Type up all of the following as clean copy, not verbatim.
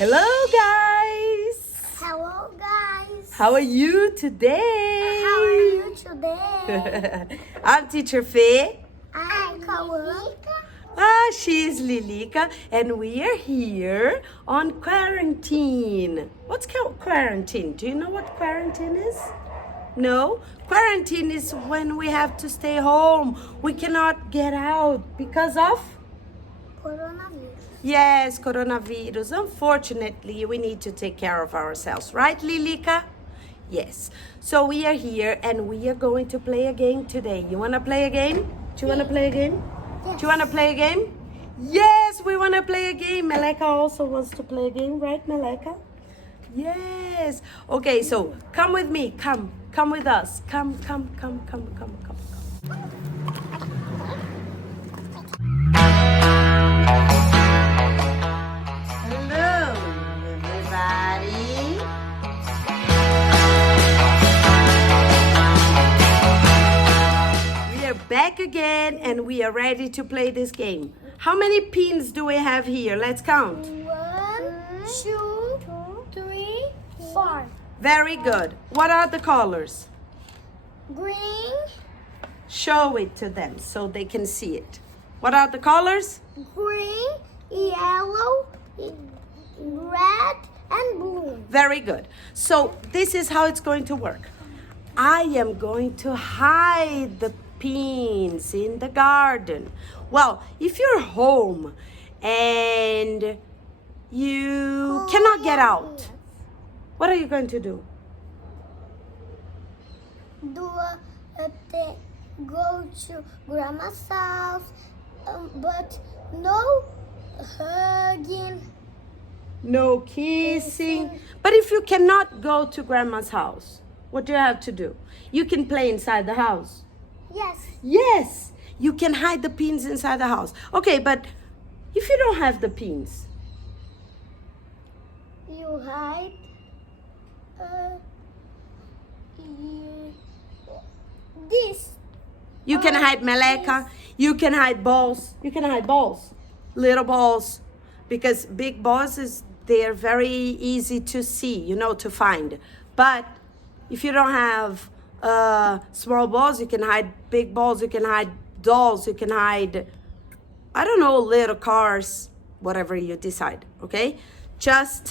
Hello guys! Hello guys! How are you today? How are you today? I'm Teacher Fe. I'm Cauã. She's Lilica, and we are here on quarantine. What's quarantine? Do you know what quarantine is? No? Quarantine is when we have to stay home. We cannot get out because of? Coronavirus. Yes, coronavirus. Unfortunately, we need to take care of ourselves. Right, Lilica? Yes. So we are here and we are going to play a game today. You want to play a game? Do you want to play a game? Yes. Do you want to play a game? Yes, we want to play a game. Meleca also wants to play a game, right, Meleca? Yes. Okay, so come with me. Come with us. Come. Hello, everybody. We are back again and we are ready to play this game. How many pins do we have here? Let's count. 1, 2, 3, 4. Very good. What are the colors? Green, Show it to them so they can see it. What are the colors? green, yellow, red, and blue. Very good. So this is how it's going to work. I am going to hide the pins in the garden. Well, if you're home and you cannot get out, what are you going to do? Go to grandma's house, but no hugging. No kissing. But if you cannot go to grandma's house, what do you have to do? You can play inside the house. Yes. Yes, you can hide the pins inside the house. Okay, but if you don't have the pins, You hide this. you can hide Meleca, you can hide balls, little balls, because big balls they're very easy to see, to find. But if you don't have small balls, you can hide big balls, you can hide dolls, you can hide, I don't know, little cars, whatever you decide, okay? Just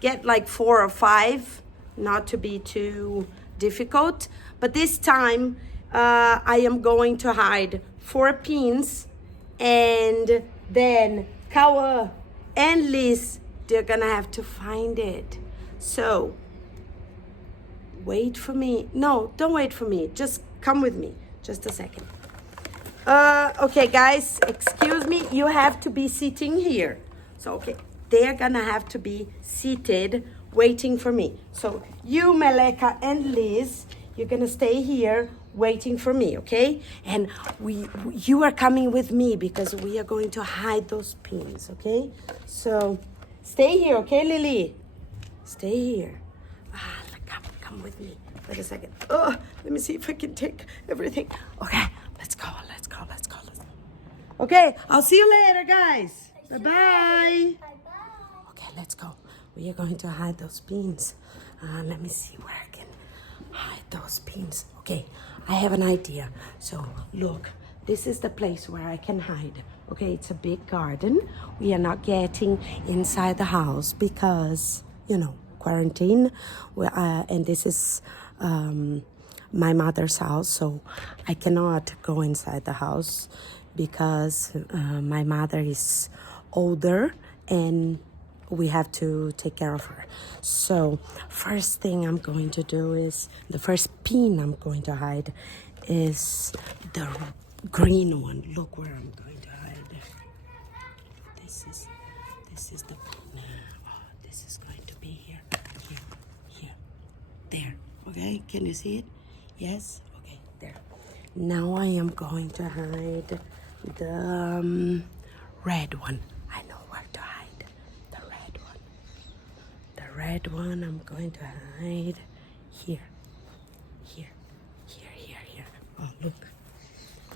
get like 4 or 5, not to be too difficult. But this time, I am going to hide 4 pins, and then Cauã and Liz, they're gonna have to find it. So, wait for me. No, don't wait for me. Just come with me. Just a second. Okay, guys, excuse me. You have to be sitting here. So, okay, they're gonna have to be seated waiting for me. So, you, Meleca, and Liz, you're gonna stay here waiting for me, okay? And you are coming with me because we are going to hide those pins, okay? So, stay here, okay, Lily? Stay here. Come with me. Wait a second. Oh, let me see if I can take everything. Okay, let's go. Okay, I'll see you later, guys. Bye-bye. Bye-bye. Okay, let's go. We are going to hide those pins. Let me see where I can hide those pins. Okay, I have an idea. So, look, this is the place where I can hide. Okay, it's a big garden. We are not getting inside the house because, quarantine. And this is my mother's house, so I cannot go inside the house because my mother is older and we have to take care of her. So first thing I'm going to do is, the first pin I'm going to hide is the green one. Look where I'm going to hide. This is the pin. This is going to be here. There. Okay, can you see it? Yes? Okay, there. Now I am going to hide the red one. I know where to hide the red one. The red one I'm going to hide here. Oh, look.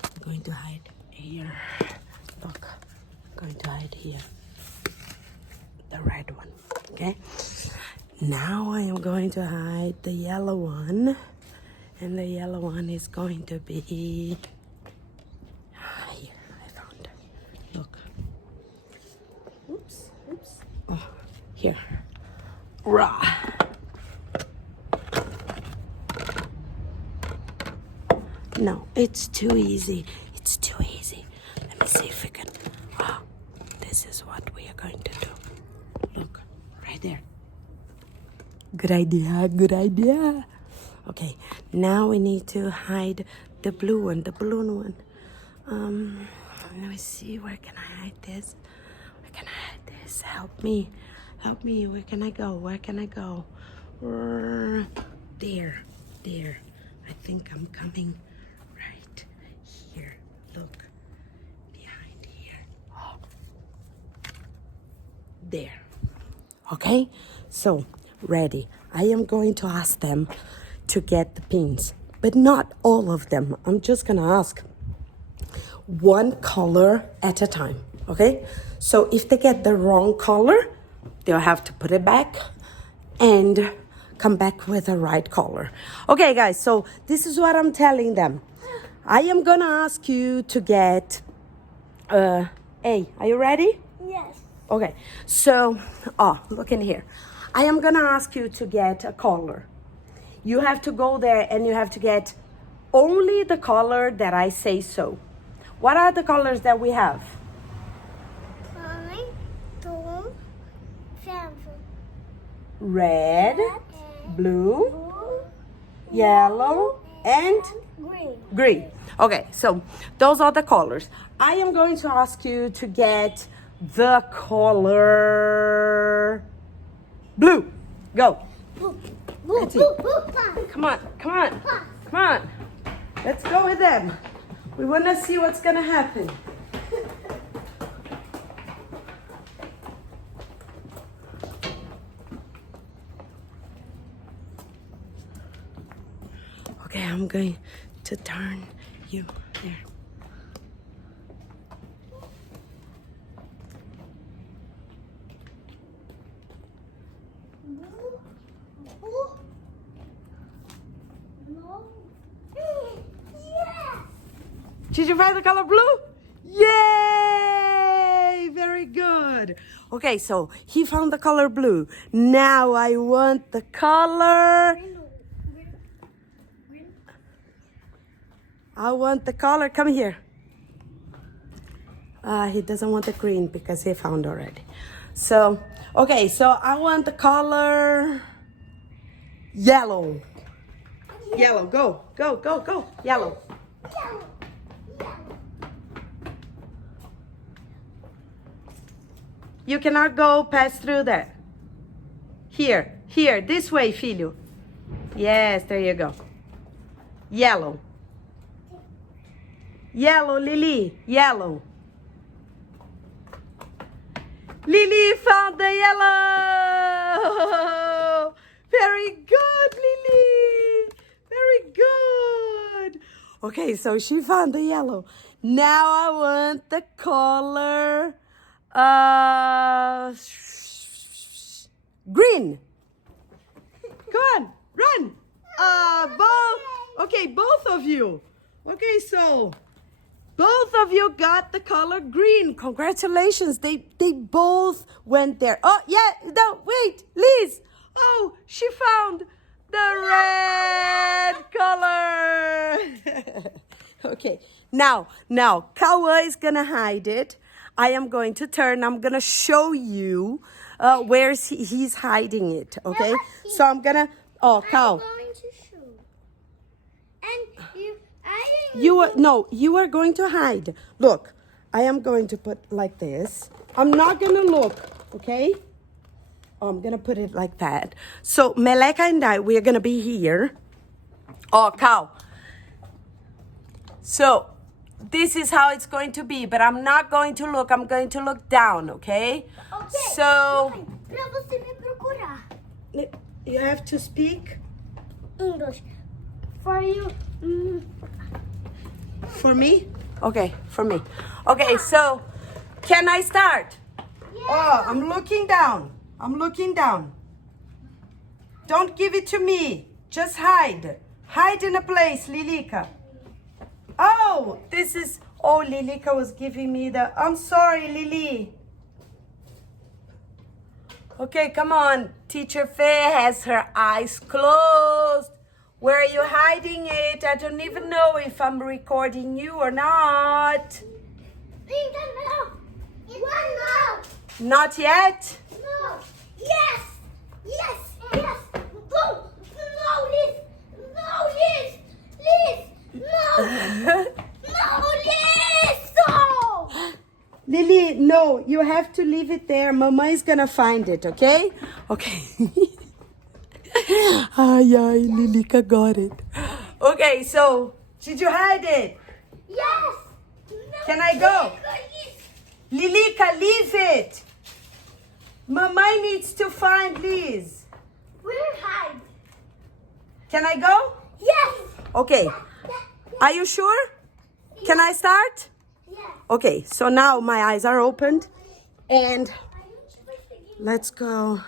I'm going to hide here. Look. I'm going to hide here. The red one. Okay. Now I am going to hide the yellow one. And the yellow one is going to be here. I found it. Look. Oops. Oh, here. Rah. No, it's too easy. It's too easy. Let me see if we can. Oh, this is what we are going to do. Look, right there. Good idea. Okay, now we need to hide the blue one, the balloon one. Let me see, where can I hide this? Help me. Where can I go? There. I think I'm coming right here. Look, behind here. Oh. There. Okay, so ready. I am going to ask them to get the pins, but not all of them. I'm just gonna ask one color at a time, okay? So if they get the wrong color, they'll have to put it back and come back with the right color. Okay, guys, so this is what I'm telling them. I am gonna ask you to get, A, are you ready? Yes. Okay, so, look in here. I am gonna ask you to get a color. You have to go there and you have to get only the color that I say so. What are the colors that we have? Red, blue, yellow, and green. Okay, so those are the colors. I am going to ask you to get the color blue. Go. Blue. Come on. Let's go with them. We want to see what's going to happen. Okay, I'm going to turn you there. Did you find the color blue? Yay! Very good. Okay, so he found the color blue. Now I want the color. I want the color. Come here. He doesn't want the green because he found already. So, okay, so I want the color yellow. Yellow, go. Yellow. You cannot go pass through there. Here, this way, filho. Yes, there you go. Yellow. Yellow, Lily, yellow. Lily found the yellow. Very good, Lily. Very good. Okay, so she found the yellow. Now I want the color green. Go on, run. Both of you. Okay, so both of you got the color green. Congratulations. They both went there. Oh, yeah, no, wait, Liz. Oh, she found the red color. Okay, now, Cauã is going to hide it. I am going to turn. I'm going to show you where he's hiding it, okay? So I'm going to, Cauã. I'm going to show. And you are going to hide. Look, I am going to put like this. I'm not going to look, okay? I'm going to put it like that. So Meleca and I, we are going to be here. Oh, Cauã. So this is how it's going to be, but I'm not going to look. I'm going to look down, okay? Okay. So Pra você me procurar. You have to speak English. For you. For me? Okay, for me. Okay, so can I start? Yeah. Oh, I'm looking down. I'm looking down. Don't give it to me. Just hide. Hide in a place, Lilica. Oh, this is... Oh, Lilica was giving me the... I'm sorry, Lily. Okay, come on. Teacher Fe has her eyes closed. Where are you hiding it? I don't even know if I'm recording you or not. Not yet? No. Yes. Yes. Yes. No. No, Liz. No, Liz. Liz. No. No, Liz. No. Lily, no, you have to leave it there. Mama is gonna find it, okay? Okay. Ay, Lilica got it. Okay, so, did you hide it? Yes. No, Can I go? Liz. Lilica, leave it. Mama needs to find Liz. Where hide? Can I go? Yes. Okay. Are you sure? Can I start? Yes. Okay, so now my eyes are opened and let's go.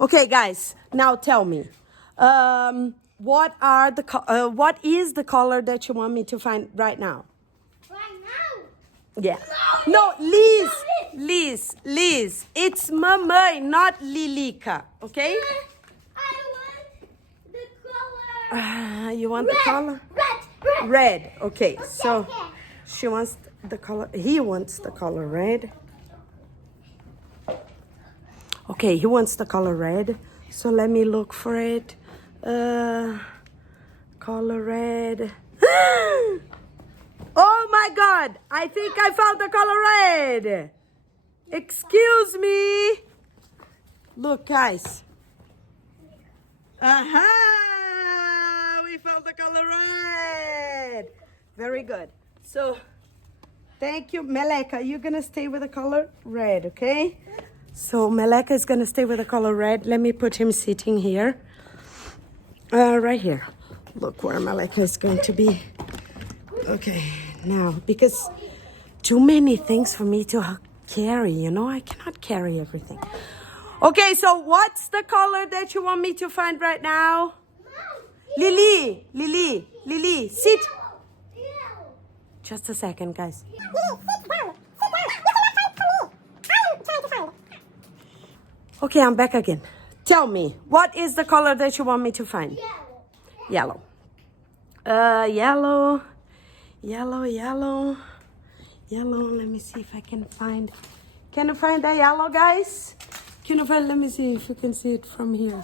Okay, guys, now tell me, what is the color that you want me to find right now? Right now? Yeah. No, No, Liz, no, Liz. It's Mama, not Lilica. Okay? I want the color. You want the color? Red. Red. Okay, Okay, so okay. she wants the color. He wants the color red. Okay, he wants the color red. So let me look for it. Color red. Oh my God! I think I found the color red. Excuse me. Look, guys. Aha! We found the color red. Very good. So, thank you, Meleca. You're gonna stay with the color red, okay? So Meleca is gonna stay with the color red. Let me put him sitting here. Right here. Look where Meleca is going to be. Okay, now, because too many things for me to carry, you know? I cannot carry everything. Okay, so what's the color that you want me to find right now? Lily, sit. Just a second, guys. Okay, I'm back again. Tell me, what is the color that you want me to find? Yellow. Yellow. Let me see if I can find. Can you find the yellow, guys? Can you find? Let me see if you can see it from here.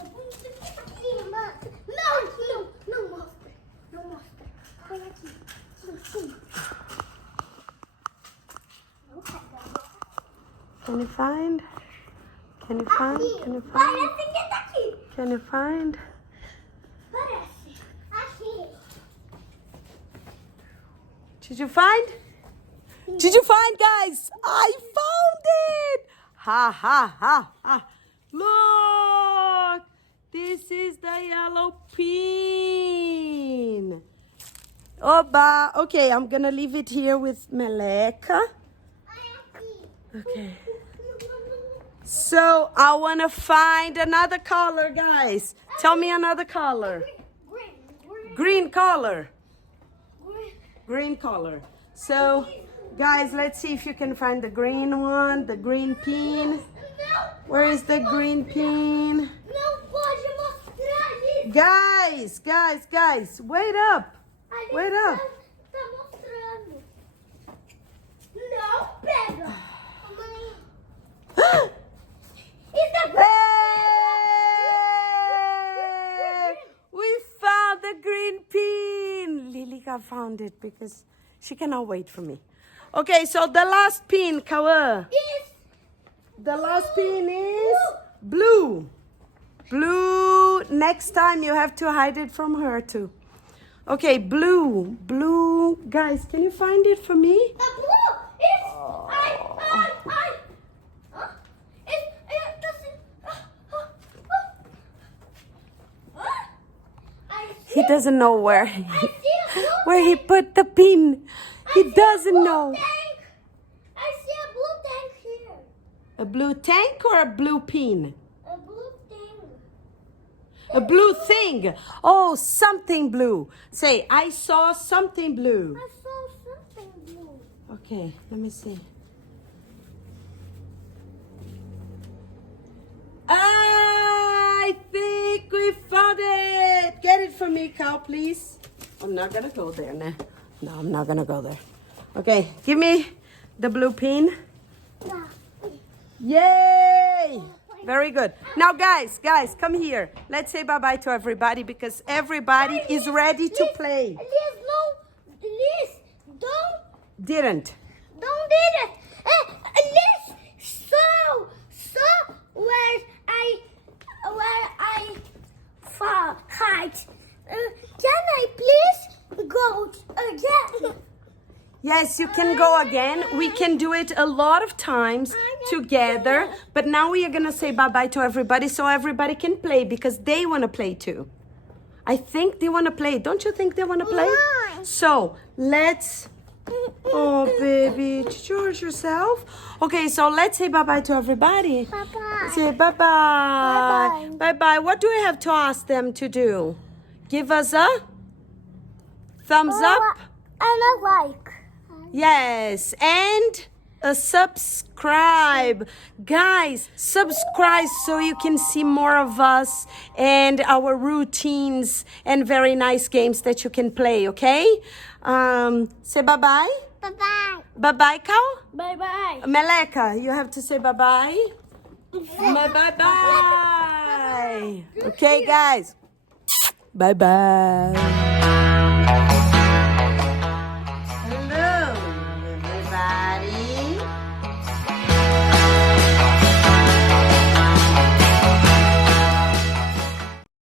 Can you find? Can you find? Can you find? Can you find? Did you find? Did you find, guys? I found it! Ha ha ha ha! Look! This is the yellow pin. Oba! Okay, I'm gonna leave it here with Meleca. Okay. So I wanna find another color, guys. Tell me another color. Green color. Green color. So, guys, let's see if you can find the green one, the green pin. Where is the green pin? Guys, wait up. Wait up. Não pega. Hey! We found the green pin. Lilica found it because she cannot wait for me. Okay, so the last pin, Cauã. The last pin is blue. Blue. Next time you have to hide it from her too. Okay, blue. Blue. Guys, can you find it for me? The blue is He doesn't know where he put the pin. He doesn't know. I see a blue tank here. A blue tank or a blue pin? A blue thing. Oh, something blue. Say, I saw something blue. I saw something blue. Okay, let me see. I think we found it. Get it for me, Cal, please. I'm not gonna go there now. No, I'm not gonna go there. Okay, give me the blue pin. Yay! Very good. Now, guys, come here. Let's say bye-bye to everybody because everybody is ready to play. Liz, don't Didn't. do it. Liz, so where I fall height. Can I please go again? Yes, you can go again. We can do it a lot of times together. But now we are going to say bye-bye to everybody so everybody can play because they want to play too. I think they want to play. Don't you think they want to play? Yeah. So let's... Oh, baby. Did you hurt yourself? Okay, so let's say bye-bye to everybody. Bye-bye. Say bye-bye. Bye-bye. Bye-bye. What do we have to ask them to do? Give us a thumbs up. And a like. Yes, and a subscribe. Guys, subscribe so you can see more of us and our routines and very nice games that you can play, okay? Say bye-bye. Bye-bye. Bye-bye, Cauã. Bye-bye. Meleca, you have to say bye-bye. Bye-bye. Okay, guys. Bye-bye.